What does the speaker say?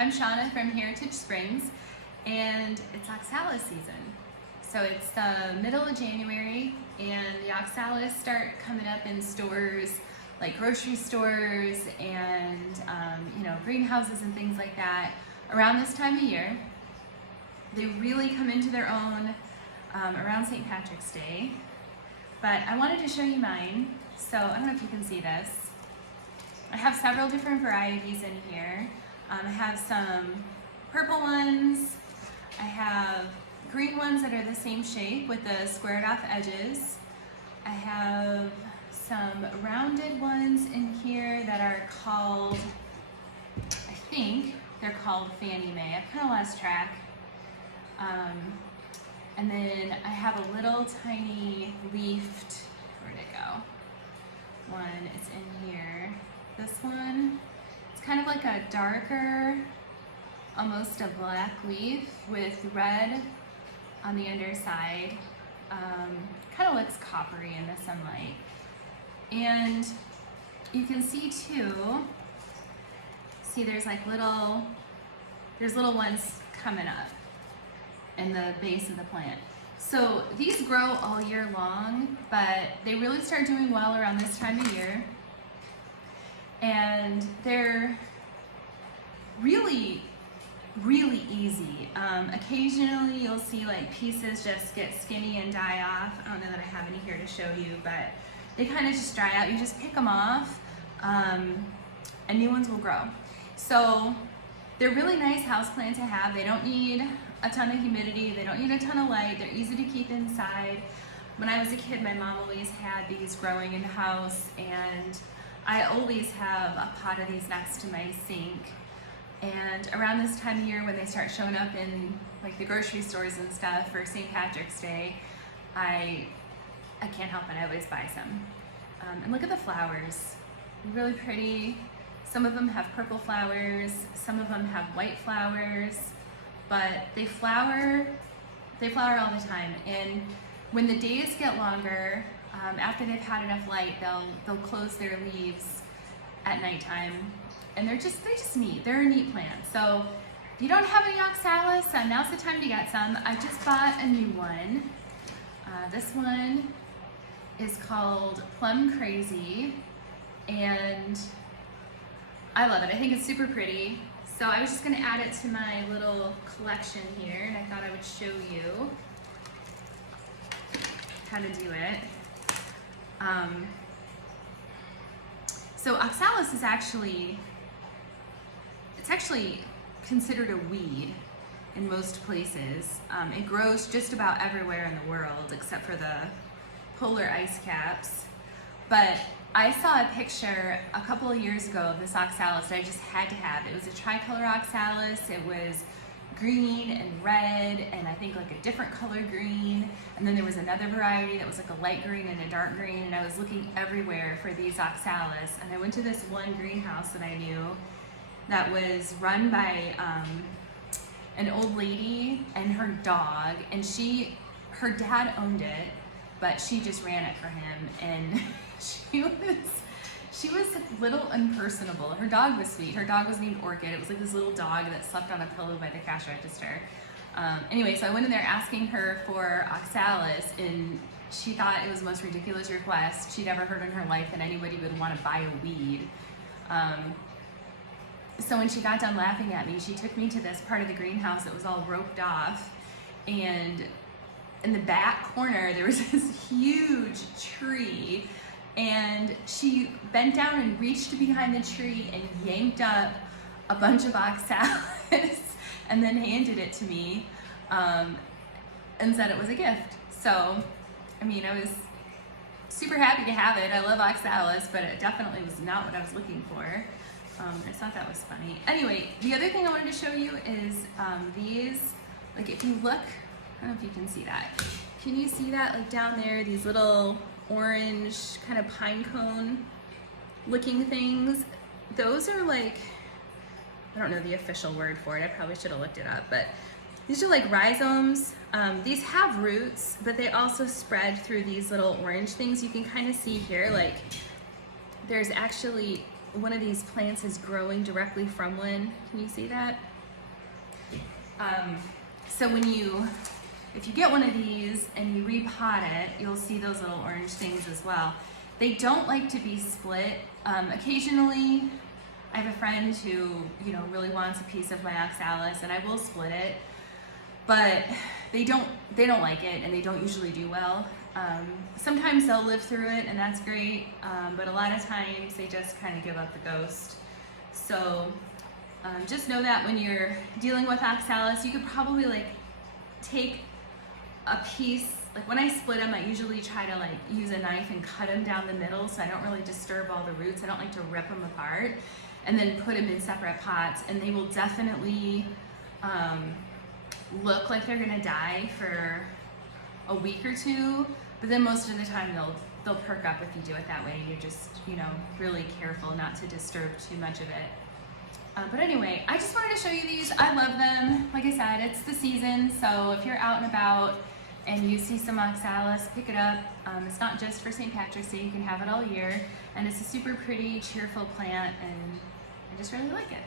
I'm Shauna from Heritage Springs, and it's oxalis season. So it's the middle of January, and the oxalis start coming up in stores like grocery stores and greenhouses and things like that around this time of year. They really come into their own around St. Patrick's Day. But I wanted to show you mine. So I don't know if you can see this. I have several different varieties in here. I have some purple ones. I have green ones that are the same shape with the squared off edges. I have some rounded ones in here that are called, I think they're called Fannie Mae. I've kind of lost track. And then I have a little tiny leafed, where'd it go? One, it's in here. This one, it's kind of like a darker, almost a black leaf with red on the underside. Kind of looks coppery in the sunlight. And you can see too, there's like little ones coming up in the base of the plant. So these grow all year long, but they really start doing well around this time of year. And they're really, really easy. Occasionally you'll see like pieces just get skinny and die off. I don't know that I have any here to show you, but they kind of just dry out. You just pick them off and new ones will grow. So they're really nice houseplant to have. They don't need a ton of humidity. They don't need a ton of light. They're easy to keep inside. When I was a kid, my mom always had these growing in the house, and I always have a pot of these next to my sink. And around this time of year when they start showing up in like the grocery stores and stuff for St. Patrick's Day, I can't help it, I always buy some. And look at the flowers, really pretty. Some of them have purple flowers, some of them have white flowers, but they flower all the time. And when the days get longer, after they've had enough light, they'll close their leaves at nighttime. And they're just neat. They're a neat plant. So if you don't have any oxalis, now's the time to get some. I just bought a new one. This one is called Plum Crazy, and I love it. I think it's super pretty. So I was just gonna add it to my little collection here, and I thought I would show you how to do it. So oxalis is actually considered a weed in most places. It grows just about everywhere in the world except for the polar ice caps. But I saw a picture a couple of years ago of this oxalis that I just had to have. It was a tricolor oxalis. It was green and red and I think like a different color green. And then there was another variety that was like a light green and a dark green. And I was looking everywhere for these oxalis. And I went to this one greenhouse that I knew that was run by an old lady and her dog. And her dad owned it, but she just ran it for him. And she was a little unpersonable. Her dog was sweet. Her dog was named Orchid. It was like this little dog that slept on a pillow by the cash register. Anyway, so I went in there asking her for oxalis, and she thought it was the most ridiculous request she'd ever heard in her life that anybody would want to buy a weed. So when she got done laughing at me, she took me to this part of the greenhouse that was all roped off, and in the back corner there was this huge tree. And she bent down and reached behind the tree and yanked up a bunch of oxalis and then handed it to me and said it was a gift. So, I mean, I was super happy to have it. I love oxalis, but it definitely was not what I was looking for. I thought that was funny. Anyway, the other thing I wanted to show you is these, like if you look, I don't know if you can see that. Can you see that, like down there, these little orange kind of pine cone looking things? Those are like, I don't know the official word for it, I probably should have looked it up, but these are like rhizomes. These have roots, but they also spread through these little orange things. You can kind of see here, like there's actually one of these plants is growing directly from one. Can you see that? So if you get one of these and you repot it, you'll see those little orange things as well. They don't like to be split. Occasionally, I have a friend who, really wants a piece of my oxalis, and I will split it, but they don't like it, and they don't usually do well. Sometimes they'll live through it, and that's great, but a lot of times they just kind of give up the ghost. So just know that when you're dealing with oxalis, you could probably take a piece. Like when I split them, I usually try to use a knife and cut them down the middle so I don't really disturb all the roots. I don't like to rip them apart, and then put them in separate pots, and they will definitely look like they're gonna die for a week or two, but then most of the time they'll perk up if you do it that way. You're just really careful not to disturb too much of it. But anyway, I just wanted to show you these. I love them. Like I said, it's the season, so if you're out and about and you see some oxalis, pick it up. It's not just for St. Patrick's Day, you can have it all year, and it's a super pretty, cheerful plant, and I just really like it.